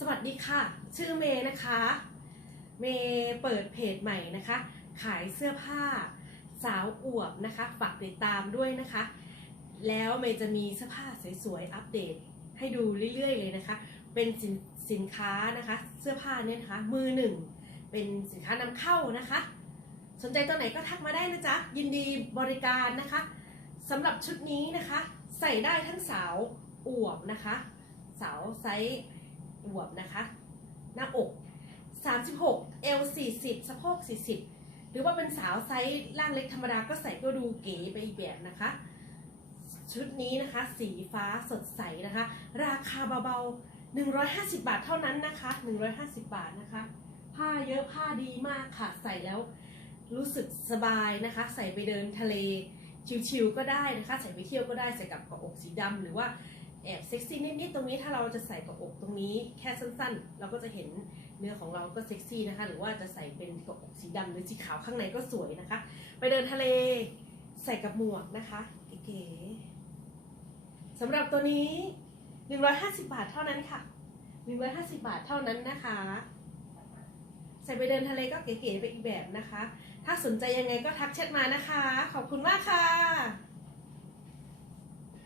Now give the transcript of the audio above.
สวัสดีค่ะ ชื่อเมย์นะคะ เมย์เปิดเพจใหม่นะคะ ขายเสื้อผ้าสาวอวบนะคะ ฝากติดตามด้วยนะคะ แล้วเมย์จะมีเสื้อผ้าสวยๆ อัปเดตให้ดูเรื่อยๆ เลยนะคะ เป็นสินสินค้านะคะ เสื้อผ้าเนี่ยนะคะ มือหนึ่ง เป็นสินค้านำเข้านะคะ สนใจตัวไหนก็ทักมาได้นะจ๊ะ ยินดีบริการนะคะสำหรับชุดนี้นะคะ ใส่ได้ทั้งสาวอวบนะคะ สาวไซส์ อวบนะคะ หน้าอก 36 เอว40 สะโพก 40 หรือว่าเป็นสาวไซส์ร่างเล็กธรรมดาก็ใส่ก็ดูเก๋ไปอีกแบบนะคะ ชุดนี้นะคะ สีฟ้าสดใสนะคะ ราคาเบาๆ 150 บาทเท่านั้นนะคะ 150 บาทนะคะ ผ้าเยอะผ้าดีมากค่ะ ใส่แล้วรู้สึกสบายนะคะ ใส่ไปเดินทะเลชิวๆก็ได้นะคะ ใส่ไปเที่ยวก็ได้ใส่กับกาะอกสีดำหรือว่า แอบเซ็กซี่นิดๆตรงนี้ถ้าเราจะใส่กาะอกตรงนี้แค่สั้นๆ เราก็จะเห็นเนื้อของเราก็เซ็กซี่นะคะ หรือว่าจะใส่เป็นกาะอกสีดำหรือสีขาวข้างในก็สวยนะคะ ไปเดินทะเลใส่กับหมวกนะคะเก๋ๆสำหรับตัวนี้ 150 บาทเท่านั้นค่ะ 150 บาทเท่านั้นนะคะ ใส่ไปเดินทะเลก็เก๋ๆไปอีกแบบนะคะ ถ้าสนใจยังไงก็ทักแชทมานะคะ ขอบคุณมากค่ะ